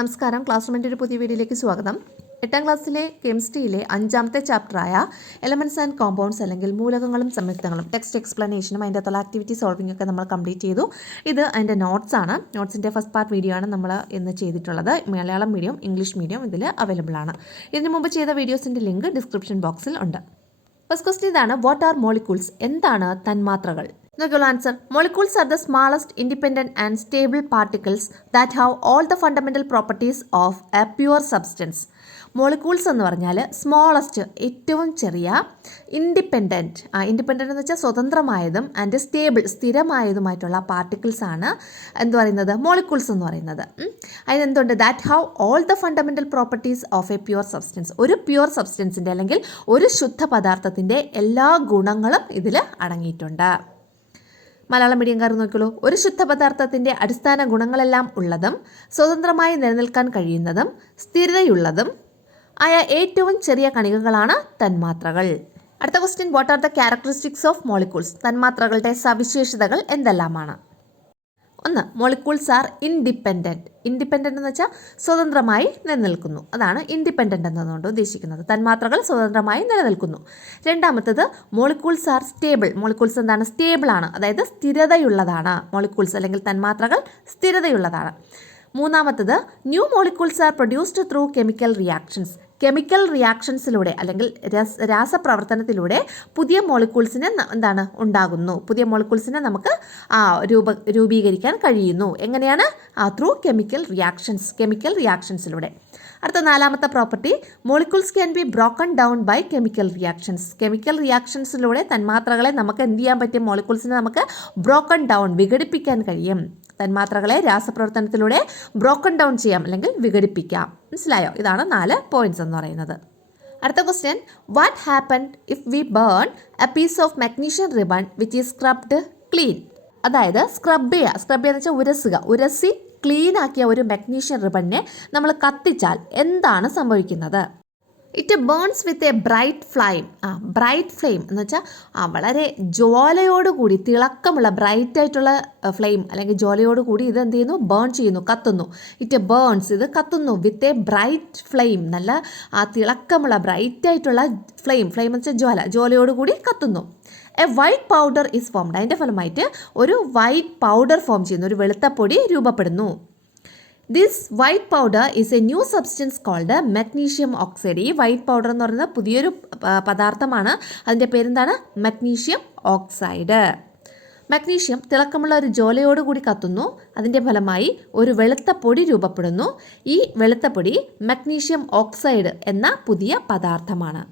നമസ്കാരം. ക്ലാസ് റൂമിൻ്റെ ഒരു പുതിയ വീഡിയോയിലേക്ക് സ്വാഗതം. 8ാം ക്ലാസ്സിലെ കെമിസ്ട്രിയിലെ 5ാമത്തെ ചാപ്റ്ററായ എലമെൻറ്റ്സ് ആൻഡ് കോമ്പൗണ്ട്സ് അല്ലെങ്കിൽ മൂലകങ്ങളും സംയുക്തങ്ങളും ടെക്സ്റ്റ് എക്സ്പ്ലനേഷനും അതിൻ്റെ അകത്തുള്ള ആക്ടിവിറ്റി സോൾവിംഗ് ഒക്കെ നമ്മൾ കംപ്ലീറ്റ് ചെയ്തു. ഇത് അതിൻ്റെ നോട്ട്സാണ്. നോട്ട്സിൻ്റെ ഫസ്റ്റ് പാർട്ട് വീഡിയോ ആണ് നമ്മൾ ഇന്ന് ചെയ്തിട്ടുള്ളത്. മലയാളം മീഡിയം, ഇംഗ്ലീഷ് മീഡിയം ഇതിൽ അവൈലബിൾ ആണ്. ഇതിന് മുമ്പ് ചെയ്ത വീഡിയോസിൻ്റെ ലിങ്ക് ഡിസ്ക്രിപ്ഷൻ ബോക്സിൽ ഉണ്ട്. ഫസ്റ്റ് ക്വസ്റ്റ്യൻ ഇതാണ്: വാട്ട് ആർ മോളിക്യൂൾസ്? എന്താണ് തന്മാത്രകൾ? Answer. Molecules are the smallest independent and stable particles that have all the fundamental properties of a pure substance. Molecules എന്ന് പറഞ്ഞാൽ സ്മോളസ്റ്റ്, ഏറ്റവും ചെറിയ, ഇൻഡിപെൻഡൻറ്റ് എന്ന് വെച്ചാൽ സ്വതന്ത്രമായതും ആൻഡ് സ്റ്റേബിൾ, സ്ഥിരമായതുമായിട്ടുള്ള പാർട്ടിക്കിൾസ് ആണ് എന്ത് പറയുന്നത്, മോളിക്യൂൾസ് എന്ന് പറയുന്നത്. അതിനെന്തുണ്ട്? That have all the fundamental properties of a pure substance. ഒരു പ്യുവർ സബ്സ്റ്റൻസിൻ്റെ അല്ലെങ്കിൽ ഒരു ശുദ്ധ പദാർത്ഥത്തിൻ്റെ എല്ലാ ഗുണങ്ങളും ഇതിൽ അടങ്ങിയിട്ടുണ്ട്. മലയാളം മീഡിയംകാർ നോക്കിയുള്ളൂ. ഒരു ശുദ്ധ പദാർത്ഥത്തിൻ്റെ അടിസ്ഥാന ഗുണങ്ങളെല്ലാം ഉള്ളതും സ്വതന്ത്രമായി നിലനിൽക്കാൻ കഴിയുന്നതും സ്ഥിരതയുള്ളതും ആയ ഏറ്റവും ചെറിയ കണികകളാണ് തന്മാത്രകൾ. അടുത്ത question: what are the characteristics of molecules? തന്മാത്രകളുടെ സവിശേഷതകൾ എന്തെല്ലാമാണ്? 1. Molecules R independent. ഇൻഡിപെൻഡൻ്റ് എന്ന് വെച്ചാൽ സ്വതന്ത്രമായി നിലനിൽക്കുന്നു. അതാണ് ഇൻഡിപെൻഡൻ്റ് എന്നതുകൊണ്ട് ഉദ്ദേശിക്കുന്നത്. തന്മാത്രകൾ സ്വതന്ത്രമായി നിലനിൽക്കുന്നു. രണ്ടാമത്തത് മോളിക്യൂൾസ് ആർ സ്റ്റേബിൾ. മോളിക്യൂൾസ് എന്താണ്? സ്റ്റേബിൾ ആണ്, അതായത് സ്ഥിരതയുള്ളതാണ്. മോളിക്യൂൾസ് അല്ലെങ്കിൽ തന്മാത്രകൾ സ്ഥിരതയുള്ളതാണ്. മൂന്നാമത്തത് new molecules are produced through chemical reactions. Chemical റിയാക്ഷൻസിലൂടെ അല്ലെങ്കിൽ രാസപ്രവർത്തനത്തിലൂടെ പുതിയ മോളിക്യൂൾസിനെ എന്താണ് ഉണ്ടാകുന്നു. പുതിയ മോളിക്യൂൾസിനെ നമുക്ക് രൂപീകരിക്കാൻ കഴിയുന്നു. എങ്ങനെയാണ്? ത്രൂ കെമിക്കൽ റിയാക്ഷൻസിലൂടെ. അടുത്ത നാലാമത്തെ property: molecules can be broken down by chemical reactions. Chemical റിയാക്ഷൻസിലൂടെ തന്മാത്രകളെ നമുക്ക് എന്ത് ചെയ്യാൻ പറ്റും? മോളിക്യൂൾസിനെ നമുക്ക് ബ്രോക്കൺ ഡൗൺ, വിഘടിപ്പിക്കാൻ കഴിയും. തന്മാത്രകളെ രാസപ്രവർത്തനത്തിലൂടെ ബ്രോക്കൺ ഡൗൺ ചെയ്യാം അല്ലെങ്കിൽ വിഘടിപ്പിക്കാം. മനസ്സിലായോ? ഇതാണ് 4 പോയിന്റ്സ് എന്ന് പറയുന്നത്. അടുത്ത question: what happened if we burn a piece of magnesium ribbon which is scrubbed clean? അതായത് സ്ക്രബ് എന്ന് വെച്ചാൽ ഉരസി ക്ലീൻ ആക്കിയ ഒരു മാഗ്നീഷ്യം റിബണിനെ നമ്മൾ കത്തിച്ചാൽ എന്താണ് സംഭവിക്കുന്നത്? It burns with a bright flame. Bright flame എന്ന് വെച്ചാൽ വളരെ ജ്വാലയോടുകൂടി, തിളക്കമുള്ള ബ്രൈറ്റ് ആയിട്ടുള്ള ഫ്ലെയിം അല്ലെങ്കിൽ ജ്വാലയോടുകൂടി ഇത് എന്ത് ചെയ്യുന്നു? ബേൺ ചെയ്യുന്നു, കത്തുന്നു. ഇറ്റ് ബേൺസ്, ഇത് കത്തുന്നു. വിത്ത് എ ബ്രൈറ്റ് ഫ്ലെയിം, നല്ല തിളക്കമുള്ള ബ്രൈറ്റ് ആയിട്ടുള്ള ഫ്ലെയിം എന്ന് വെച്ചാൽ ജ്വാലയോടുകൂടി കത്തുന്നു. A white powder is formed. അതിൻ്റെ ഫലമായിട്ട് ഒരു വൈറ്റ് പൗഡർ ഫോം ചെയ്യുന്നു, ഒരു വെളുത്ത പൊടി രൂപപ്പെടുന്നു. This white powder is a new substance called magnesium oxide. ഈ വൈറ്റ് പൗഡർ എന്ന് പറയുന്നത് പുതിയൊരു പദാർത്ഥമാണ്. അതിൻ്റെ പേരെന്താണ്? Magnesium oxide. മഗ്നീഷ്യം തിളക്കമുള്ള ഒരു ജ്വാലയോടുകൂടി കത്തുന്നു. അതിൻ്റെ ഫലമായി ഒരു വെളുത്ത പൊടി രൂപപ്പെടുന്നു. ഈ വെളുത്ത പൊടി മഗ്നീഷ്യം ഓക്സൈഡ് എന്ന പുതിയ പദാർത്ഥമാണ്.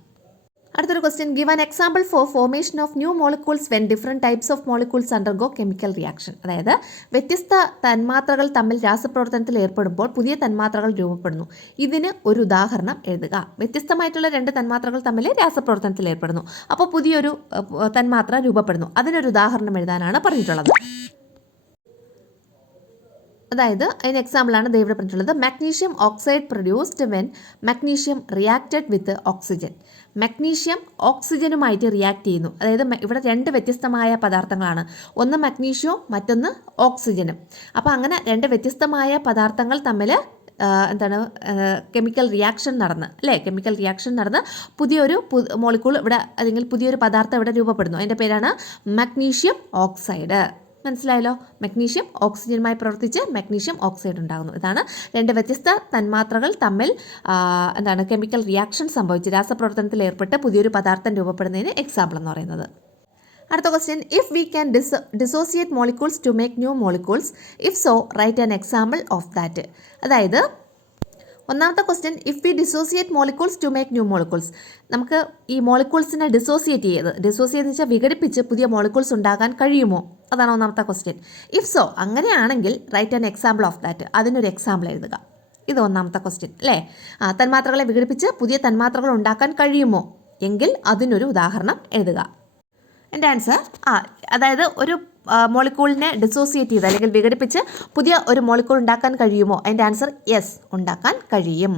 അടുത്തൊരു question: give an example for formation of new molecules when different types of molecules undergo chemical reaction. അതായത് വ്യത്യസ്ത തന്മാത്രകൾ തമ്മിൽ രാസപ്രവർത്തനത്തിൽ ഏർപ്പെടുമ്പോൾ പുതിയ തന്മാത്രകൾ രൂപപ്പെടുന്നു. ഇതിന് ഒരു ഉദാഹരണം എഴുതുക. വ്യത്യസ്തമായിട്ടുള്ള 2 തന്മാത്രകൾ തമ്മിൽ രാസപ്രവർത്തനത്തിൽ ഏർപ്പെടുന്നു, അപ്പോൾ പുതിയൊരു തന്മാത്ര രൂപപ്പെടുന്നു. അതിനൊരു ഉദാഹരണം എഴുതാനാണ് പറഞ്ഞിട്ടുള്ളത്. അതായത് അതിന് എക്സാമ്പിളാണ് ഇവിടെ പറഞ്ഞിട്ടുള്ളത്. Magnesium oxide produced when magnesium reacted with oxygen. Magnesium ഓക്സിജനുമായിട്ട് റിയാക്ട് ചെയ്യുന്നു. അതായത് ഇവിടെ 2 വ്യത്യസ്തമായ പദാർത്ഥങ്ങളാണ്, ഒന്ന് മാഗ്നീഷ്യവും മറ്റൊന്ന് ഓക്സിജനും. അപ്പോൾ അങ്ങനെ 2 വ്യത്യസ്തമായ പദാർത്ഥങ്ങൾ തമ്മിൽ കെമിക്കൽ റിയാക്ഷൻ നടന്ന് പുതിയൊരു മോളിക്യൂൾ ഇവിടെ അല്ലെങ്കിൽ പുതിയൊരു പദാർത്ഥം ഇവിടെ രൂപപ്പെടുന്നു. അതിൻ്റെ പേരാണ് മഗ്നീഷ്യം ഓക്സൈഡ്. മനസ്സിലായല്ലോ? മഗ്നീഷ്യം ഓക്സിജനുമായി പ്രവർത്തിച്ച് മഗ്നീഷ്യം ഓക്സൈഡ് ഉണ്ടാകുന്നു. ഇതാണ് 2 വ്യത്യസ്ത തന്മാത്രകൾ തമ്മിൽ കെമിക്കൽ റിയാക്ഷൻ സംഭവിച്ച് രാസപ്രവർത്തനത്തിൽ ഏർപ്പെട്ട് പുതിയൊരു പദാർത്ഥം രൂപപ്പെടുന്നതിന് എക്സാമ്പിൾ എന്ന് പറയുന്നത്. അടുത്ത question: if we can dissociate molecules to make new molecules, if so write an example of that. അതായത് ഒന്നാമത്തെ question: if we dissociate molecules to make new molecules. നമുക്ക് ഈ മോളിക്യൂൾസിനെ ഡിസോസിയേറ്റ് എന്ന് വെച്ചാൽ വിഘടിപ്പിച്ച് പുതിയ മോളിക്യൂൾസ് ഉണ്ടാകാൻ കഴിയുമോ? അതാണ് ഒന്നാമത്തെ ക്വസ്റ്റ്യൻ. ഇഫ് സോ, അങ്ങനെയാണെങ്കിൽ write an example of that. അതിനൊരു എക്സാമ്പിൾ എഴുതുക. ഇത് ഒന്നാമത്തെ ക്വസ്റ്റ്യൻ അല്ലേ? തന്മാത്രകളെ വിഘടിപ്പിച്ച് പുതിയ തന്മാത്രകൾ ഉണ്ടാക്കാൻ കഴിയുമോ എങ്കിൽ അതിനൊരു ഉദാഹരണം എഴുതുക. എൻ്റെ ആൻസർ അതായത് ഒരു മോളിക്യൂളിനെ ഡിസോസിയേറ്റ് ചെയ്ത് അല്ലെങ്കിൽ വിഘടിപ്പിച്ച് പുതിയ ഒരു മോളിക്യൂൾ ഉണ്ടാക്കാൻ കഴിയുമോ? അതിൻ്റെ ആൻസർ യെസ്, ഉണ്ടാക്കാൻ കഴിയും.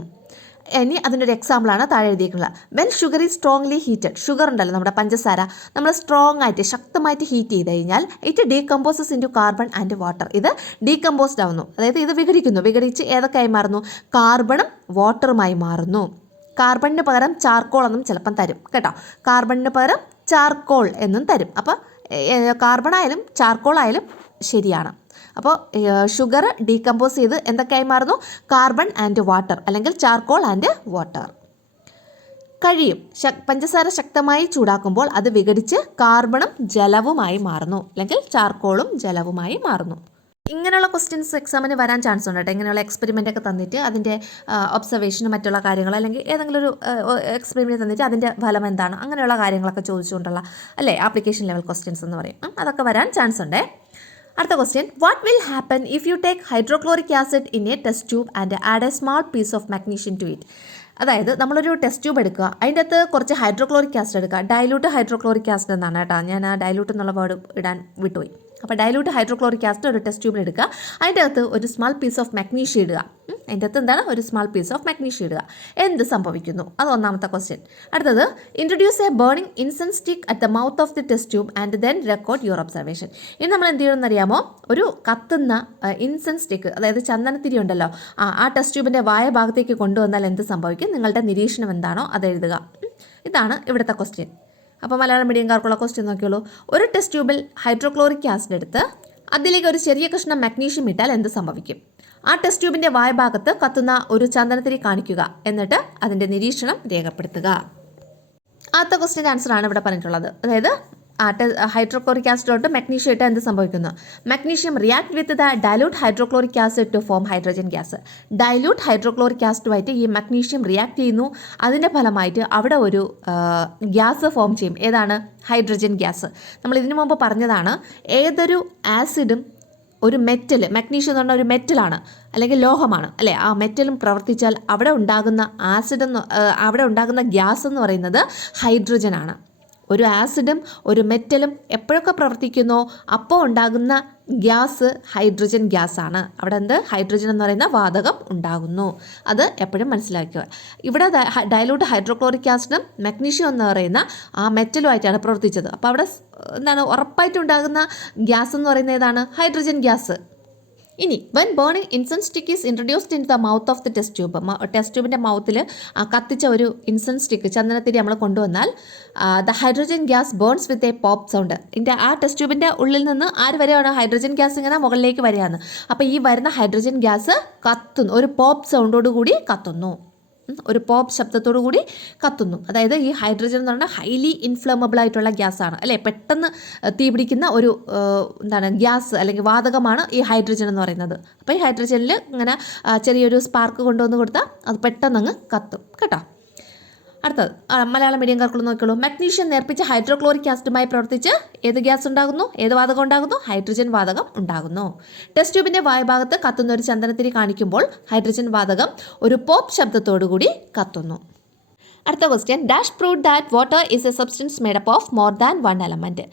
ഇനി അതിനൊരു എക്സാമ്പിളാണ് താഴെ എഴുതിയിട്ടുള്ളത്. When sugar is strongly heated, sugar ഉണ്ടല്ലോ നമ്മുടെ പഞ്ചസാര, നമ്മൾ സ്ട്രോങ് ആയിട്ട് ശക്തമായിട്ട് ഹീറ്റ് ചെയ്ത് കഴിഞ്ഞാൽ it decomposes into carbon and water. ഇത് ഡീകമ്പോസ്ഡ് ആവുന്നു, അതായത് ഇത് വിഘടിച്ച് ഏതൊക്കെയായി മാറുന്നു? കാർബണും വാട്ടറുമായി മാറുന്നു. കാർബണിന് പകരം ചാർക്കോൾ എന്നും ചിലപ്പം തരും കേട്ടോ. കാർബണിന് പകരം ചാർക്കോൾ എന്നും തരും. അപ്പോൾ കാർബൺ ആയാലും ചാർക്കോൾ ആയാലും ശരിയാണ്. അപ്പോൾ ഷുഗർ ഡീകമ്പോസ് ചെയ്ത് എന്തൊക്കെയായി മാറുന്നു? കാർബൺ ആൻഡ് വാട്ടർ അല്ലെങ്കിൽ ചാർക്കോൾ ആൻഡ് വാട്ടർ. കഴിയും, പഞ്ചസാര ശക്തമായി ചൂടാക്കുമ്പോൾ അത് വിഘടിച്ച് കാർബണും ജലവുമായി മാറുന്നു അല്ലെങ്കിൽ ചാർക്കോളും ജലവുമായി മാറുന്നു. ഇങ്ങനെയുള്ള ക്വസ്റ്റ്യൻസ് എക്സാമിന് വരാൻ ചാൻസ് ഉണ്ട് കേട്ടോ. ഇങ്ങനെയുള്ള എക്സ്പെരിമെൻ്റ് ഒക്കെ തന്നിട്ട് അതിൻ്റെ ഒബ്സർവേഷനും മറ്റുള്ള കാര്യങ്ങൾ അല്ലെങ്കിൽ ഏതെങ്കിലും ഒരു എക്സ്പെരിമെൻറ്റ് തന്നിട്ട് അതിൻ്റെ ഫലം എന്താണ് അങ്ങനെയുള്ള കാര്യങ്ങളൊക്കെ ചോദിച്ചുകൊണ്ടുള്ള അല്ലേ ആപ്ലിക്കേഷൻ ലെവൽ ക്വസ്റ്റ്യൻസ് എന്ന് പറയും. അതൊക്കെ വരാൻ ചാൻസ് ഉണ്ട്. അടുത്ത question, what will happen if you take hydrochloric acid in a test tube and add a small piece of magnesium to it. അതായത് നമ്മളൊരു ടെസ്റ്റ് ട്യൂബ് എടുക്കുക, അതിൻ്റെ അകത്ത് കുറച്ച് ഹൈഡ്രോക്ലോറിക് ആസിഡ് എടുക്കുക. ഡൈലൂട്ട് ഹൈഡ്രോക്ലോറിക് ആസിഡ് എന്നാണ് കേട്ടോ, ഞാൻ ആ ഡൈലൂട്ട് എന്നുള്ള വേർഡ് ഇടാൻ വിട്ടുപോയി. അപ്പോൾ ഡൈലൂട്ട് ഹൈഡ്രോക്ലോറിക് ആസിഡ് ഒരു ടെസ്റ്റ് ട്യൂബിൽ എടുക്കുക, അതിൻ്റെ അകത്ത് ഒരു സ്മാൾ പീസ് ഓഫ് മാഗ്നീഷ്യം ഇടുക. അതിൻ്റെ അകത്ത് എന്താണ്? ഒരു സ്മാൾ പീസ് ഓഫ് മാഗ്നീഷ്യം ഇടുക. എന്ത് സംഭവിക്കുന്നു? അത് ഒന്നാമത്തെ ക്വസ്റ്റ്യൻ. അടുത്തത്, introduce A burning incense stick at the mouth of the test tube and then record your observation. ഇനി നമ്മൾ എന്ത് ചെയ്യണമെന്ന് അറിയാമോ? ഒരു കത്തുന്ന ഇൻസെൻസ് സ്റ്റിക്ക്, അതായത് ചന്ദനത്തിരി ഉണ്ടല്ലോ, ആ ടെസ്റ്റ് ട്യൂബിൻ്റെ വായ ഭാഗത്തേക്ക് കൊണ്ടുവന്നാൽ എന്ത് സംഭവിക്കും? നിങ്ങളുടെ നിരീക്ഷണം എന്താണോ അത് എഴുതുക. ഇതാണ് ഇവിടുത്തെ ക്വസ്റ്റ്യൻ. അപ്പോൾ മലയാളം മീഡിയംകാർക്കുള്ള ക്വസ്റ്റ്യൻ നോക്കിയോളൂ. ഒരു ടെസ്റ്റ് ട്യൂബിൽ ഹൈഡ്രോക്ലോറിക് ആസിഡ് എടുത്ത് അതിലേക്ക് ഒരു ചെറിയ കഷ്ണം മാഗ്നീഷ്യം ഇട്ടാൽ എന്ത് സംഭവിക്കും? ആ ടെസ്റ്റ് ട്യൂബിൻ്റെ വായഭാഗത്ത് കത്തുന്ന ഒരു ചന്ദനത്തിരി കാണിക്കുക, എന്നിട്ട് അതിൻ്റെ നിരീക്ഷണം രേഖപ്പെടുത്തുക. ആദ്യത്തെ ക്വസ്റ്റ്യൻ്റെ ആൻസറാണ് ഇവിടെ പറഞ്ഞിട്ടുള്ളത്. അതായത് ഹൈഡ്രോക്ലോറിക് ആസിഡോട്ട് മാഗ്നീഷ്യം ഇട്ട് എന്ത് സംഭവിക്കുന്നു? Magnesium react with the dilute hydrochloric acid to form hydrogen gas. Dilute hydrochloric ആസിഡുമായിട്ട് ഈ മാഗ്നീഷ്യം റിയാക്ട് ചെയ്യുന്നു. അതിൻ്റെ ഫലമായിട്ട് അവിടെ ഒരു ഗ്യാസ് ഫോം ചെയ്യും. ഏതാണ്? Hydrogen gas. നമ്മൾ ഇതിനു മുമ്പ് പറഞ്ഞതാണ്, ഏതൊരു ആസിഡും ഒരു മെറ്റൽ, മാഗ്നീഷ്യം എന്ന് പറഞ്ഞാൽ ഒരു മെറ്റലാണ് അല്ലെങ്കിൽ ലോഹമാണ് അല്ലേ. ആ മെറ്റലും പ്രവർത്തിച്ചാൽ അവിടെ ഉണ്ടാകുന്ന ഗ്യാസ് എന്ന് പറയുന്നത് ഹൈഡ്രജനാണ്. ഒരു ആസിഡും ഒരു മെറ്റലും എപ്പോഴൊക്കെ പ്രവർത്തിക്കുന്നോ അപ്പോൾ ഉണ്ടാകുന്ന ഗ്യാസ് ഹൈഡ്രജൻ ഗ്യാസാണ്. അവിടെ എന്ത്? ഹൈഡ്രജൻ എന്ന് പറയുന്ന വാതകം ഉണ്ടാകുന്നു. അത് എപ്പോഴും മനസ്സിലാക്കുക. ഇവിടെ ഡൈലൂട്ട് ഹൈഡ്രോക്ലോറിക് ആസിഡും മാഗ്നീഷ്യം എന്ന് പറയുന്ന ആ മെറ്റലുമായിട്ടാണ് പ്രവർത്തിച്ചത്. അപ്പോൾ അവിടെ എന്താണ് ഉറപ്പായിട്ടുണ്ടാകുന്ന ഗ്യാസ് എന്ന് പറയുന്നത് ഏതാണ്? Hydrogen gas. ഇനി when burning incense stick is introduced in the mouth of the test tube, test ട്യൂബിൻ്റെ മൗത്തിൽ കത്തിച്ച ഒരു ഇൻസെൻസ് സ്റ്റിക്ക് ചന്ദനത്തിരി നമ്മൾ കൊണ്ടുവന്നാൽ the hydrogen gas burns with a pop sound. ഇതിൻ്റെ ആ ടെസ്റ്റ് ട്യൂബിൻ്റെ ഉള്ളിൽ നിന്ന് ആര് വരെയാണ്? ഹൈഡ്രജൻ ഗ്യാസ് ഇങ്ങനെ മുകളിലേക്ക് വരികയാണ്. അപ്പോൾ ഈ വരുന്ന ഹൈഡ്രജൻ ഗ്യാസ് കത്തുന്നു, ഒരു പോപ്പ് സൗണ്ടോടുകൂടി കത്തുന്നു, ഒരു പോപ്പ് ശബ്ദത്തോടു കൂടി കത്തുന്നു. അതായത് ഈ ഹൈഡ്രജൻ എന്ന് പറഞ്ഞാൽ ഹൈലി ഇൻഫ്ലമബിൾ ആയിട്ടുള്ള ഗ്യാസാണ് അല്ലേ. പെട്ടെന്ന് തീ പിടിക്കുന്ന ഒരു ഗ്യാസ് അല്ലെങ്കിൽ വാതകമാണ് ഈ ഹൈഡ്രജൻ എന്ന് പറയുന്നത്. അപ്പോൾ ഈ ഹൈഡ്രജനിൽ ഇങ്ങനെ ചെറിയൊരു സ്പാർക്ക് കൊണ്ടുവന്ന് കൊടുത്താൽ അത് പെട്ടെന്ന് അങ്ങ് കത്തും കേട്ടോ. അടുത്തത് മലയാളം മീഡിയംകാർക്കുള്ള നോക്കിയുള്ളൂ. മാഗ്നീഷ്യം നേർപ്പിച്ച ഹൈഡ്രോക്ലോറിക് ആസിഡുമായി പ്രവർത്തിച്ച് ഏത് ഗ്യാസ് ഉണ്ടാകുന്നു? ഏത് വാതകം ഉണ്ടാകുന്നു? ഹൈഡ്രജൻ വാതകം ഉണ്ടാകുന്നു. ടെസ്റ്റ് ട്യൂബിൻ്റെ വായഭാഗത്ത് കത്തുന്ന ഒരു ചന്ദനത്തിരി കാണിക്കുമ്പോൾ ഹൈഡ്രജൻ വാതകം ഒരു പോപ്പ് ശബ്ദത്തോടുകൂടി കത്തുന്നു. അടുത്ത question, dash prove that water is A substance made up of more than one element.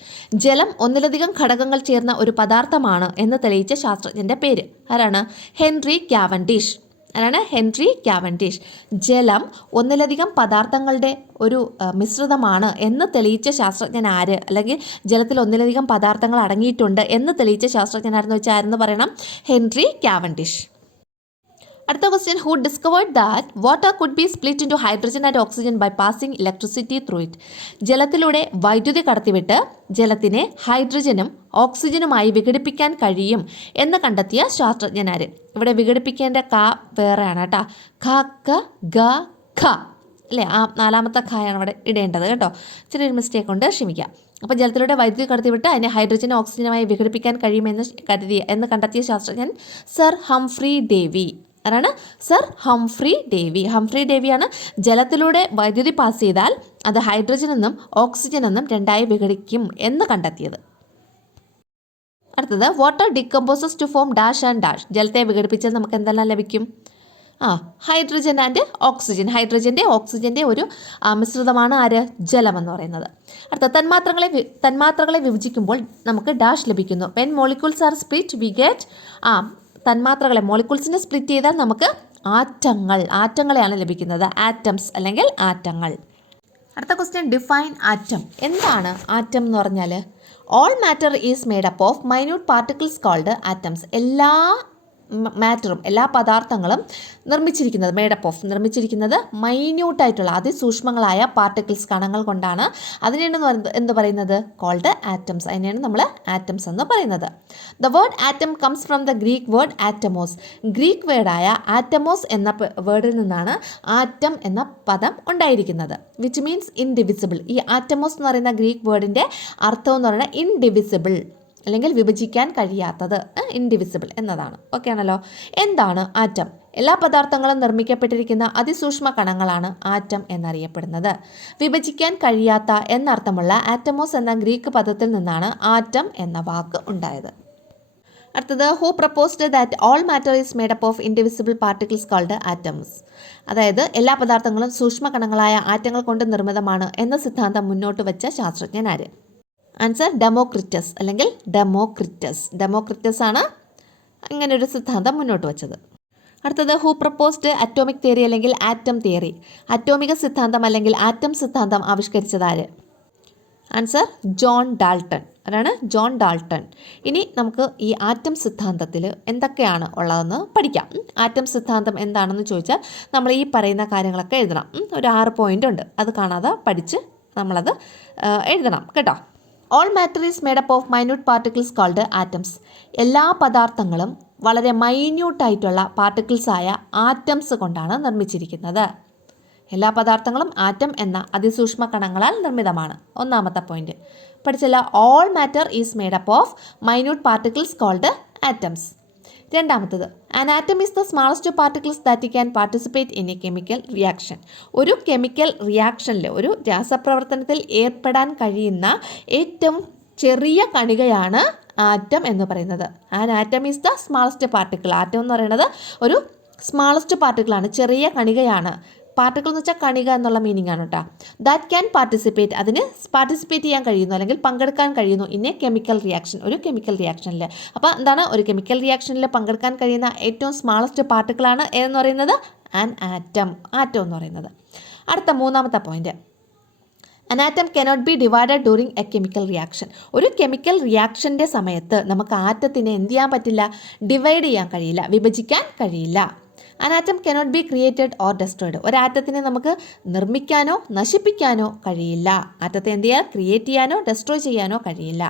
ജലം ഒന്നിലധികം ഘടകങ്ങൾ ചേർന്ന ഒരു പദാർത്ഥമാണ് എന്ന് തെളിയിച്ച ശാസ്ത്രജ്ഞൻ്റെ പേര് ആരാണ്? Henry Cavendish. ആരാണ്? Henry Cavendish. ജലം ഒന്നിലധികം പദാർത്ഥങ്ങളുടെ ഒരു മിശ്രിതമാണ് എന്ന് തെളിയിച്ച ശാസ്ത്രജ്ഞൻ ആര്? അല്ലെങ്കിൽ ജലത്തിൽ ഒന്നിലധികം പദാർത്ഥങ്ങൾ അടങ്ങിയിട്ടുണ്ട് എന്ന് തെളിയിച്ച ശാസ്ത്രജ്ഞനാരെന്ന് വെച്ചാൽ ആരെന്ന് പറയണം? Henry Cavendish. അടുത്ത question, who discovered that water could be split into hydrogen and oxygen by passing electricity through it. ജലത്തിലൂടെ വൈദ്യുതി കടത്തിവിട്ട് ജലത്തിനെ ഹൈഡ്രജനും ഓക്സിജനുമായി വിഘടിപ്പിക്കാൻ കഴിയും എന്ന് കണ്ടെത്തിയ ശാസ്ത്രജ്ഞനാര്? ഇവിടെ വിഘടിപ്പിക്കേണ്ട ക വേറെയാണ് കേട്ടോ. ഖ ക ഗ ഖ അല്ലേ, ആ നാലാമത്തെ ഖയാണ് അവിടെ ഇടേണ്ടത് കേട്ടോ. ചെറിയൊരു മിസ്റ്റേക്ക് ഉണ്ട്, ക്ഷമിക്കുക. അപ്പോൾ ജലത്തിലൂടെ വൈദ്യുതി കടത്തിവിട്ട് അതിനെ ഹൈഡ്രജനും ഓക്സിജനുമായി വിഘടിപ്പിക്കാൻ കഴിയുമെന്ന് കണ്ടെത്തിയ ശാസ്ത്രജ്ഞൻ സർ ഹംഫ്രി ഡേവി. ആരാണ്? Sir Humphrey Davy. ഹംഫ്രി ഡേവിയാണ് ജലത്തിലൂടെ വൈദ്യുതി പാസ് ചെയ്താൽ അത് ഹൈഡ്രജൻ എന്നും ഓക്സിജൻ എന്നും രണ്ടായി വിഘടിക്കും എന്ന് കണ്ടെത്തിയത്. അടുത്തത്, water decomposes to form dash and dash. ജലത്തെ വിഘടിപ്പിച്ചാൽ നമുക്ക് എന്തെല്ലാം ലഭിക്കും? Hydrogen and oxygen. ഹൈഡ്രജൻ്റെ ഓക്സിജൻ്റെ ഒരു മിശ്രിതമാണ് ആര്? ജലം എന്ന് പറയുന്നത്. അടുത്ത, തന്മാത്രകളെ വിഭജിക്കുമ്പോൾ നമുക്ക് ഡാഷ് ലഭിക്കുന്നു. When molecules are split we get തന്മാത്രകളെ മോളിക്യൂൾസിനെ സ്പ്ലിറ്റ് ചെയ്താൽ നമുക്ക് ആറ്റങ്ങളെയാണ് ലഭിക്കുന്നത്. ആറ്റംസ് അല്ലെങ്കിൽ ആറ്റങ്ങൾ. അടുത്ത ക്വസ്റ്റ്യൻ, ഡിഫൈൻ ആറ്റം. എന്താണ് ആറ്റം എന്ന് പറഞ്ഞാൽ? All matter is made up of minute particles called atoms. എല്ലാ മാറ്ററും, എല്ലാ പദാർത്ഥങ്ങളും നിർമ്മിച്ചിരിക്കുന്നത് മൈന്യൂട്ടായിട്ടുള്ള അതിസൂക്ഷ്മങ്ങളായ പാർട്ടിക്കിൾസ്, കണങ്ങൾ കൊണ്ടാണ്. അതിനെയാണ് എന്ത് പറയുന്നത്? Called atoms. അതിനെയാണ് നമ്മൾ ആറ്റംസ് എന്ന് പറയുന്നത്. The word atom comes from the Greek word atomos. Greek വേർഡായ ആറ്റമോസ് എന്ന വേർഡിൽ നിന്നാണ് ആറ്റം എന്ന പദം ഉണ്ടായിരിക്കുന്നത്. Which means indivisible. ഈ ആറ്റമോസ് എന്ന് പറയുന്ന ഗ്രീക്ക് വേർഡിൻ്റെ അർത്ഥം എന്ന് പറയുന്നത് ഇൻഡിവിസിബിൾ, അല്ലെങ്കിൽ വിഭജിക്കാൻ കഴിയാത്തത്, ഇൻഡിവിസിബിൾ എന്നതാണ്. ഓക്കെ ആണല്ലോ. എന്താണ് ആറ്റം? എല്ലാ പദാർത്ഥങ്ങളും നിർമ്മിക്കപ്പെട്ടിരിക്കുന്ന അതിസൂക്ഷ്മ കണങ്ങളാണ് ആറ്റം എന്നറിയപ്പെടുന്നത്. വിഭജിക്കാൻ കഴിയാത്ത എന്നർത്ഥമുള്ള ആറ്റമോസ് എന്ന ഗ്രീക്ക് പദത്തിൽ നിന്നാണ് ആറ്റം എന്ന വാക്ക് ഉണ്ടായത്. അടുത്തത്, who proposed that all matter is made up of indivisible particles called atoms. അതായത് എല്ലാ പദാർത്ഥങ്ങളും സൂക്ഷ്മ കണങ്ങളായ ആറ്റങ്ങൾ കൊണ്ട് നിർമ്മിതമാണ് എന്ന സിദ്ധാന്തം മുന്നോട്ട് വെച്ച ശാസ്ത്രജ്ഞൻ ആര്? ആൻസർ, ഡെമോക്രിറ്റസ് അല്ലെങ്കിൽ ഡെമോക്രിറ്റസ് ആണ് ഇങ്ങനൊരു സിദ്ധാന്തം മുന്നോട്ട് വെച്ചത്. അടുത്തത്, ഹു പ്രപ്പോസ്ഡ് അറ്റോമിക് തിയറി അല്ലെങ്കിൽ ആറ്റം തിയറി. അറ്റോമിക സിദ്ധാന്തം അല്ലെങ്കിൽ ആറ്റം സിദ്ധാന്തം ആവിഷ്കരിച്ചത് ആര്? Answer, John Dalton. ആരാണ്? John Dalton. ഇനി നമുക്ക് ഈ ആറ്റം സിദ്ധാന്തത്തിൽ എന്തൊക്കെയാണ് ഉള്ളതെന്ന് പഠിക്കാം. ആറ്റം സിദ്ധാന്തം എന്താണെന്ന് ചോദിച്ചാൽ നമ്മൾ ഈ പറയുന്ന കാര്യങ്ങളൊക്കെ എഴുതണം. ഒരു 6 പോയിൻ്റ് ഉണ്ട്, അത് കാണാതെ പഠിച്ച് നമ്മളത് എഴുതണം കേട്ടോ. All matter is made up of minute particles called atoms. എല്ലാ പദാർത്ഥങ്ങളും വളരെ മൈന്യൂട്ടായിട്ടുള്ള പാർട്ടിക്കിൾസായ ആറ്റംസ് കൊണ്ടാണ് നിർമ്മിച്ചിരിക്കുന്നത്. എല്ലാ പദാർത്ഥങ്ങളും ആറ്റം എന്ന അതിസൂക്ഷ്മ കണങ്ങളാൽ നിർമ്മിതമാണ്. ഒന്നാമത്തെ പോയിന്റ് പഠിച്ചല്ല. All matter is made up of minute particles called atoms. രണ്ടാമത്തത്, an atom is the smallest particles that can participate in a chemical reaction. ഒരു കെമിക്കൽ റിയാക്ഷനിൽ, ഒരു രാസപ്രവർത്തനത്തിൽ ഏർപ്പെടാൻ കഴിയുന്ന ഏറ്റവും ചെറിയ കണികയാണ് ആറ്റം എന്ന് പറയുന്നത്. An atom is the smallest particle. Atom എന്ന് പറയുന്നത് ഒരു സ്മാളസ്റ്റ് പാർട്ടിക്കിളാണ്, ചെറിയ കണികയാണ്. പാർട്ടിക്കിൾ എന്ന് വെച്ചാൽ കണിക എന്നുള്ള മീനിങ് ആണ് കേട്ടോ. ദാറ്റ് ക്യാൻ പാർട്ടിസിപ്പേറ്റ്, അതിന് പാർട്ടിസിപ്പേറ്റ് ചെയ്യാൻ കഴിയുന്നു അല്ലെങ്കിൽ പങ്കെടുക്കാൻ കഴിയുന്നു ഇൻ എ കെമിക്കൽ റിയാക്ഷൻ, ഒരു കെമിക്കൽ റിയാക്ഷനിൽ. അപ്പോൾ എന്താണ്? ഒരു കെമിക്കൽ റിയാക്ഷനിൽ പങ്കെടുക്കാൻ കഴിയുന്ന ഏറ്റവും സ്മാളസ്റ്റ് പാർട്ടിക്കിളാണ് എന്ന് പറയുന്നത് ആൻ ആറ്റം എന്ന് പറയുന്നത്. അടുത്ത മൂന്നാമത്തെ point, an atom cannot be divided during a chemical reaction. ഒരു കെമിക്കൽ റിയാക്ഷൻ്റെ സമയത്ത് നമുക്ക് ആറ്റത്തിനെ എന്ത് ചെയ്യാൻ പറ്റില്ല? ഡിവൈഡ് ചെയ്യാൻ കഴിയില്ല, വിഭജിക്കാൻ കഴിയില്ല. an atom cannot be created or destroyed. ഒരാറ്റത്തിനെ നമുക്ക് നിർമ്മിക്കാനോ നശിപ്പിക്കാനോ കഴിയില്ല. ആറ്റത്തെ എന്ത് ചെയ്യാൻ? ക്രിയേറ്റ് ചെയ്യാനോ ഡെസ്ട്രോയ് ചെയ്യാനോ കഴിയില്ല.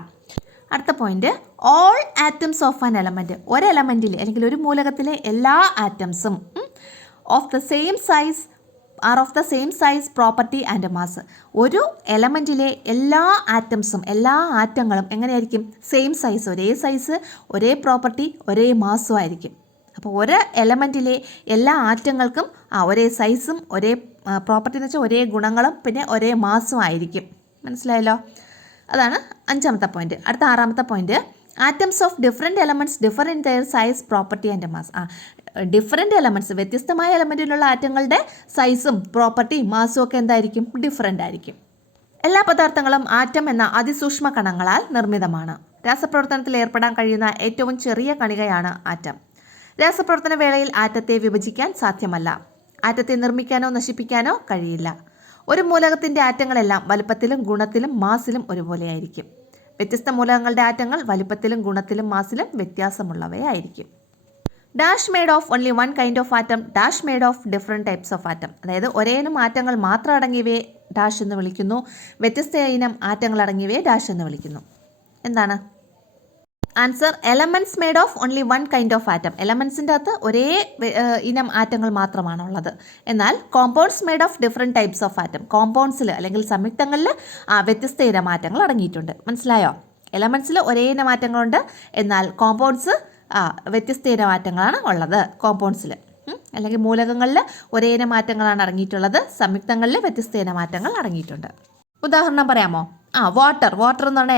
അടുത്ത point, all atoms of an element. ഒരു എലമെൻറ്റിൽ അല്ലെങ്കിൽ ഒരു മൂലകത്തിലെ എല്ലാ ആറ്റംസും of the same size are of the same size property and mass. ഒരു എലമെൻറ്റിലെ എല്ലാ ആറ്റംസും, എല്ലാ ആറ്റങ്ങളും എങ്ങനെയായിരിക്കും? സെയിം സൈസ്, ഒരേ സൈസ്, ഒരേ പ്രോപ്പർട്ടി, ഒരേ മാസും ആയിരിക്കും. അപ്പോൾ ഒരു എലമെൻറ്റിലെ എല്ലാ ആറ്റങ്ങൾക്കും ഒരേ സൈസും ഒരേ പ്രോപ്പർട്ടി എന്ന് വെച്ചാൽ ഒരേ ഗുണങ്ങളും പിന്നെ ഒരേ മാസും ആയിരിക്കും. മനസ്സിലായല്ലോ? അതാണ് അഞ്ചാമത്തെ പോയിന്റ്. അടുത്ത ആറാമത്തെ point, atoms of different elements differ in there size property and mass. Different elements, വ്യത്യസ്തമായ എലമെൻറ്റിലുള്ള ആറ്റങ്ങളുടെ സൈസും പ്രോപ്പർട്ടിയും മാസും ഒക്കെ എന്തായിരിക്കും? ഡിഫറെൻ്റ് ആയിരിക്കും. എല്ലാ പദാർത്ഥങ്ങളും ആറ്റം എന്ന അതിസൂക്ഷ്മ കണങ്ങളാൽ നിർമ്മിതമാണ്. രാസപ്രവർത്തനത്തിൽ ഏർപ്പെടാൻ കഴിയുന്ന ഏറ്റവും ചെറിയ കണികയാണ് ആറ്റം. രാസപ്രവർത്തന വേളയിൽ ആറ്റത്തെ വിഭജിക്കാൻ സാധ്യമല്ല. ആറ്റത്തെ നിർമ്മിക്കാനോ നശിപ്പിക്കാനോ കഴിയില്ല. ഒരു മൂലകത്തിൻ്റെ ആറ്റങ്ങളെല്ലാം വലുപ്പത്തിലും ഗുണത്തിലും മാസിലും ഒരുപോലെയായിരിക്കും. വ്യത്യസ്ത മൂലകങ്ങളുടെ ആറ്റങ്ങൾ വലുപ്പത്തിലും ഗുണത്തിലും മാസിലും വ്യത്യാസമുള്ളവയായിരിക്കും. Dash made of only one kind of atom, dash made of different types of atom. അതായത് ഒരേ ഇനം ആറ്റങ്ങൾ മാത്രം അടങ്ങിയവയെ ഡാഷ് എന്ന് വിളിക്കുന്നു, വ്യത്യസ്ത ഇനം ആറ്റങ്ങൾ അടങ്ങിയവയെ ഡാഷ് എന്ന് വിളിക്കുന്നു. എന്താണ് answer? Elements made of only one kind of atom. എലമെൻറ്റ്സിൻ്റെ അകത്ത് ഒരേ ഇനം ആറ്റങ്ങൾ മാത്രമാണുള്ളത്. എന്നാൽ compounds made of different types of atom. കോമ്പൗണ്ട്സിൽ അല്ലെങ്കിൽ സംയുക്തങ്ങളിൽ വ്യത്യസ്ത ഇനം ആറ്റങ്ങൾ അടങ്ങിയിട്ടുണ്ട്. മനസ്സിലായോ? എലമെൻറ്റ്സിൽ ഒരേ ഇനം ആറ്റങ്ങളുണ്ട്, എന്നാൽ കോമ്പൗണ്ട്സ് വ്യത്യസ്ത ഇനം ആറ്റങ്ങളാണ് ഉള്ളത് കോമ്പൗണ്ട്സിൽ. അല്ലെങ്കിൽ മൂലകങ്ങളിൽ ഒരേ ഇനം ആറ്റങ്ങളാണ് അടങ്ങിയിട്ടുള്ളത്, സംയുക്തങ്ങളിൽ വ്യത്യസ്ത ഇനം ആറ്റങ്ങൾ അടങ്ങിയിട്ടുണ്ട്. ഉദാഹരണം പറയാമോ? വാട്ടർ എന്ന് പറഞ്ഞാൽ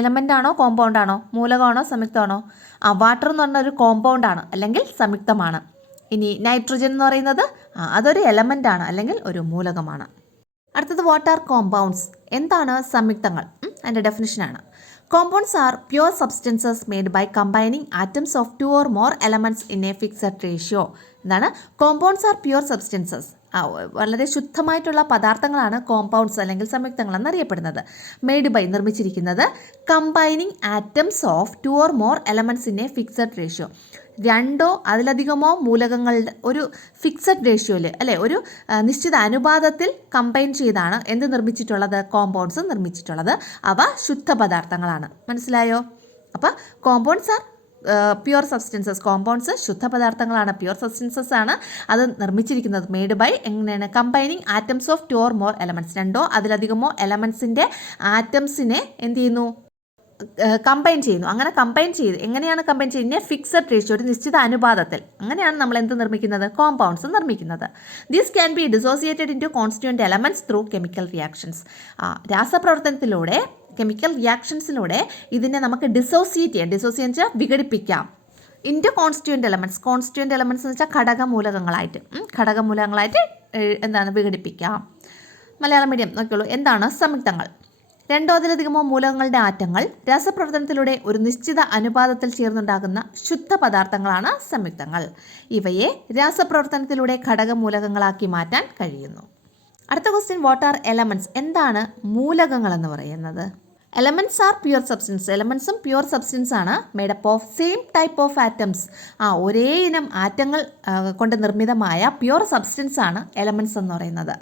എലമെൻ്റ് ആണോ കോമ്പൗണ്ട് ആണോ? മൂലകമാണോ സംയുക്തമാണോ? വാട്ടർ എന്ന് പറഞ്ഞാൽ ഒരു കോമ്പൗണ്ടാണ് അല്ലെങ്കിൽ സംയുക്തമാണ്. ഇനി നൈട്രജൻ എന്ന് പറയുന്നത് അതൊരു എലമെൻ്റ് ആണ് അല്ലെങ്കിൽ ഒരു മൂലകമാണ്. അടുത്തത്, വാട്ട് ആർ കോമ്പൗണ്ട്സ്? എന്താണ് സംയുക്തങ്ങൾ? അതിൻ്റെ ഡെഫിനിഷനാണ്. Compounds are pure substances made by combining atoms of two or more elements in a fixed ratio. എന്താണ് കോമ്പൗണ്ട്സ് ആർ പ്യുവർ സബ്സ്റ്റൻസസ്, വളരെ ശുദ്ധമായിട്ടുള്ള പദാർത്ഥങ്ങളാണ് കോമ്പൗണ്ട്സ് അല്ലെങ്കിൽ സംയുക്തങ്ങൾ എന്നറിയപ്പെടുന്നത്. മെയ്ഡ് ബൈ നിർമ്മിച്ചിരിക്കുന്നത് combining atoms of two or more elements in A fixed ratio, രണ്ടോ അതിലധികമോ മൂലകങ്ങളുടെ ഒരു ഫിക്സഡ് റേഷ്യോയിൽ അല്ലെ ഒരു നിശ്ചിത അനുപാതത്തിൽ കമ്പൈൻ ചെയ്താണ് എന്ത് നിർമ്മിച്ചിട്ടുള്ളത്, കോമ്പൗണ്ട്സ് നിർമ്മിച്ചിട്ടുള്ളത്. അവ ശുദ്ധ പദാർത്ഥങ്ങളാണ്. മനസ്സിലായോ? അപ്പോൾ compounds R pure substances, compounds ശുദ്ധ പദാർത്ഥങ്ങളാണ്, പ്യുവർ സബ്സ്റ്റൻസസ് ആണ്. അത് നിർമ്മിച്ചിരിക്കുന്നത് മെയ്ഡ് ബൈ എങ്ങനെയാണ്, combining atoms of two or more elements, രണ്ടോ അതിലധികമോ എലമെൻറ്റ്സിൻ്റെ ആറ്റംസിനെ എന്ത് ചെയ്യുന്നു, കമ്പൈൻ ചെയ്യുന്നു. അങ്ങനെ കമ്പൈൻ ചെയ്ത് എങ്ങനെയാണ് കമ്പൈൻ ചെയ്യുന്നത്, ഫിക്സഡ് റേഷ്യോ, ഒരു നിശ്ചിത അനുപാതത്തിൽ. അങ്ങനെയാണ് നമ്മൾ എന്ത് നിർമ്മിക്കുന്നത്, കോമ്പൗണ്ട്സ് നിർമ്മിക്കുന്നത്. These can be dissociated into constituent elements through chemical reactions. രാസപ്രവർത്തനത്തിലൂടെ, കെമിക്കൽ റിയാക്ഷൻസിലൂടെ ഇതിനെ നമുക്ക് ഡിസോസിയേറ്റ് ചെയ്യാം. ഡിസോസിയേറ്റ് വെച്ചാൽ വിഘടിപ്പിക്കാം. Into constituent elements, constituent elements എന്ന് വെച്ചാൽ ഘടകമൂലകങ്ങളായിട്ട് എന്താണ് വിഘടിപ്പിക്കാം. മലയാളം മീഡിയം നോക്കിയോളൂ. എന്താണ് സംയുക്തങ്ങൾ? രണ്ടോ അതിലധികമോ മൂലകങ്ങളുടെ ആറ്റങ്ങൾ രാസപ്രവർത്തനത്തിലൂടെ ഒരു നിശ്ചിത അനുപാതത്തിൽ ചേർന്നുണ്ടാകുന്ന ശുദ്ധ പദാർത്ഥങ്ങളാണ് സംയുക്തങ്ങൾ. ഇവയെ രാസപ്രവർത്തനത്തിലൂടെ ഘടകമൂലകങ്ങളാക്കി മാറ്റാൻ കഴിയുന്നു. അടുത്ത ക്വസ്റ്റ്യൻ, വാട്ട് ആർ എലമെൻറ്റ്സ്? എന്താണ് മൂലകങ്ങൾ എന്ന് പറയുന്നത്? എലമെൻറ്റ്സ് ആർ പ്യുവർ സബ്സ്റ്റൻസ്, എലമെൻറ്റ്സും പ്യുവർ സബ്സ്റ്റൻസ് ആണ്. Made up of same type of atoms, ഒരേ ഇനം ആറ്റങ്ങൾ കൊണ്ട് നിർമ്മിതമായ പ്യുവർ സബ്സ്റ്റൻസ് ആണ് എലമെൻറ്റ്സ് എന്ന് പറയുന്നത്.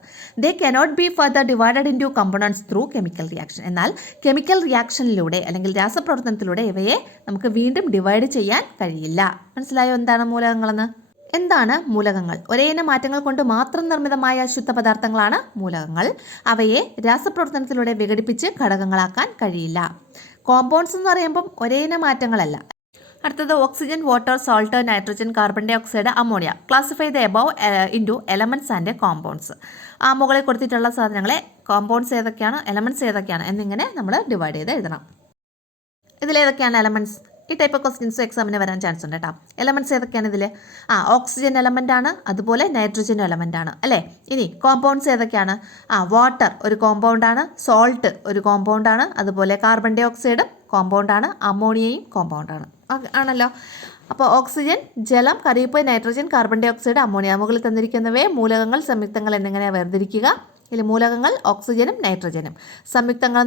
They cannot be further divided into components through chemical reaction. എന്നാൽ കെമിക്കൽ റിയാക്ഷനിലൂടെ അല്ലെങ്കിൽ രാസപ്രവർത്തനത്തിലൂടെ ഇവയെ നമുക്ക് വീണ്ടും ഡിവൈഡ് ചെയ്യാൻ കഴിയില്ല. മനസ്സിലായോ എന്താണ് മൂലകങ്ങളെന്ന്? എന്താണ് മൂലകങ്ങൾ? ഒരേ ഇനം മാറ്റങ്ങൾ കൊണ്ട് മാത്രം നിർമ്മിതമായ ശുദ്ധ പദാർത്ഥങ്ങളാണ് മൂലകങ്ങൾ. അവയെ രാസപ്രവർത്തനത്തിലൂടെ വിഘടിപ്പിച്ച് ഘടകങ്ങളാക്കാൻ കഴിയില്ല. കോമ്പൗണ്ട്സ് എന്ന് പറയുമ്പം ഒരേ ഇനം മാറ്റങ്ങളല്ല. അടുത്തത് oxygen, water, salt, nitrogen, carbon dioxide, ammonia. Classify the above into elements and compounds. മുകളിൽ കൊടുത്തിട്ടുള്ള സാധനങ്ങളെ കോമ്പൗണ്ട്സ് ഏതൊക്കെയാണ്, എലമെൻറ്റ്സ് ഏതൊക്കെയാണ് എന്നിങ്ങനെ നമ്മൾ ഡിവൈഡ് ചെയ്ത് എഴുതണം. ഇതിലേതൊക്കെയാണ് എലമെൻറ്റ്സ്? ഈ ടൈപ്പ് ക്വസ്റ്റ്യൻസ് എക്സാമിന് വരാൻ ചാൻസ് ഉണ്ട് കേട്ടോ. എലമെൻറ്റ്സ് ഏതൊക്കെയാണ് ഇതിൽ? ഓക്സിജൻ എലമെൻ്റ് ആണ്, അതുപോലെ നൈട്രജൻ എലമെൻ്റ് ആണ് അല്ലേ. ഇനി കോമ്പൗണ്ട്സ് ഏതൊക്കെയാണ്? വാട്ടർ ഒരു കോമ്പൗണ്ടാണ്, സോൾട്ട് ഒരു കോമ്പൗണ്ടാണ്, അതുപോലെ കാർബൺ ഡൈ ഓക്സൈഡും കോമ്പൗണ്ടാണ്, അമോണിയയും കോമ്പൗണ്ടാണ് ആണല്ലോ. അപ്പോൾ ഓക്സിജൻ, ജലം, കറിവേപ്പ്, nitrogen, carbon dioxide, ammonia. മുകളിൽ തന്നിരിക്കുന്നവയെ മൂലകങ്ങൾ, സംയുക്തങ്ങൾ എന്നിങ്ങനെ വേർതിരിക്കുക. ഇതിൽ മൂലകങ്ങൾ ഓക്സിജനും നൈട്രജനും. സംയുക്തങ്ങൾ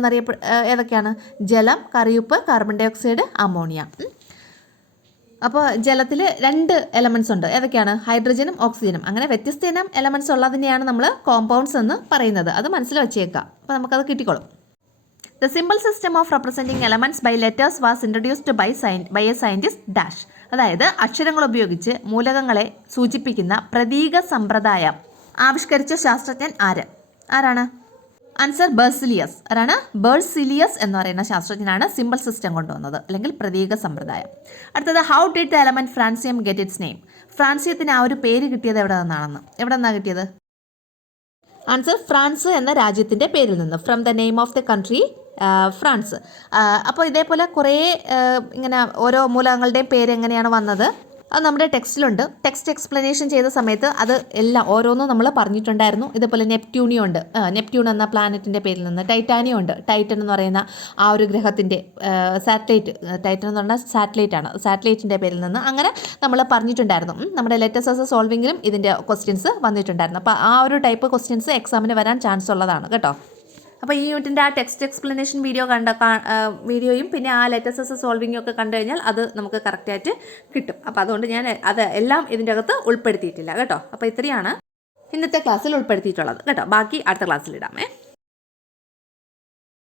ഏതൊക്കെയാണ്? ജലം, കറിയുപ്പ്, കാർബൺ ഡൈ ഓക്സൈഡ്, അമോണിയ. അപ്പോൾ ജലത്തിൽ 2 എലമെൻറ്റ്സ് ഉണ്ട്. ഏതൊക്കെയാണ്? ഹൈഡ്രജനും ഓക്സിജനും. അങ്ങനെ വ്യത്യസ്ത ഇനം എലമെൻറ്റ്സ് ഉള്ളതിനെയാണ് നമ്മൾ കോമ്പൗണ്ട്സ് എന്ന് പറയുന്നത്. അത് മനസ്സിൽ വെച്ചേക്കാം. അപ്പോൾ നമുക്കത് കിട്ടിക്കോളും. The simple system of representing elements by letters was introduced by a scientist dash. അതായത് അക്ഷരങ്ങൾ ഉപയോഗിച്ച് മൂലകങ്ങളെ സൂചിപ്പിക്കുന്ന പ്രതീക സമ്പ്രദായം ആവിഷ്കരിച്ച ശാസ്ത്രജ്ഞൻ ആരാണ്? ആൻസർ ബെർസിലിയസ്. ആരാണ്? ബെർസിലിയസ് എന്ന് പറയുന്ന ശാസ്ത്രജ്ഞനാണ് സിമ്പിൾ സിസ്റ്റം കൊണ്ടുവന്നത് അല്ലെങ്കിൽ പ്രതീക സമ്പ്രദായം. അടുത്തത്, how did the element francium get its name? ഫ്രാൻസിയത്തിന് ആ ഒരു പേര് കിട്ടിയത് എവിടെ നിന്നാണ് കിട്ടിയത്? ആൻസർ ഫ്രാൻസ് എന്ന രാജ്യത്തിൻ്റെ പേരിൽ നിന്ന്, from the name of the country France. അപ്പോൾ ഇതേപോലെ കുറേ ഇങ്ങനെ ഓരോ മൂലകങ്ങളുടെയും പേര് എങ്ങനെയാണ് വന്നത് അത് നമ്മുടെ ടെക്സ്റ്റിലുണ്ട്. ടെക്സ്റ്റ് എക്സ്പ്ലനേഷൻ ചെയ്ത സമയത്ത് അത് എല്ലാം ഓരോന്നും നമ്മൾ പറഞ്ഞിട്ടുണ്ടായിരുന്നു. ഇതുപോലെ നെപ്റ്റ്യൂണിയം ഉണ്ട്, നെപ്റ്റ്യൂൺ എന്ന പ്ലാനറ്റിൻ്റെ പേരിൽ നിന്ന്. ടൈറ്റാനിയം ഉണ്ട്, ടൈറ്റൻ എന്ന് പറയുന്ന ആ ഒരു ഗ്രഹത്തിൻ്റെ സാറ്റലൈറ്റ്, ടൈറ്റൻ എന്ന് പറഞ്ഞാൽ സാറ്റലൈറ്റാണ്, സാറ്റലൈറ്റിൻ്റെ പേരിൽ നിന്ന്. അങ്ങനെ നമ്മൾ പറഞ്ഞിട്ടുണ്ടായിരുന്നു. നമ്മുടെ ലെറ്റേഴ്സ് സോൾവിങ്ങിലും ഇതിൻ്റെ ക്വസ്റ്റ്യൻസ് വന്നിട്ടുണ്ടായിരുന്നു. അപ്പോൾ ആ ഒരു ടൈപ്പ് ക്വസ്റ്റ്യൻസ് എക്സാമിന് വരാൻ ചാൻസ് ഉള്ളതാണ് കേട്ടോ. അപ്പോൾ ഈ യൂണിറ്റിൻ്റെ ആ ടെക്സ്റ്റ് എക്സ്പ്ലനേഷൻ വീഡിയോയും പിന്നെ ആ ലെറ്റേഴ്സ് സോൾവിങ്ങും ഒക്കെ കണ്ടു കഴിഞ്ഞാൽ അത് നമുക്ക് കറക്റ്റായിട്ട് കിട്ടും. അപ്പോൾ അതുകൊണ്ട് ഞാൻ അത് എല്ലാം ഇതിൻ്റെ അകത്ത് ഉൾപ്പെടുത്തിയിട്ടില്ല കേട്ടോ. അപ്പോൾ ഇത്രയാണ് ഇന്നത്തെ ക്ലാസ്സിൽ ഉൾപ്പെടുത്തിയിട്ടുള്ളത് കേട്ടോ. ബാക്കി അടുത്ത ക്ലാസ്സിൽ ഇടാമേ.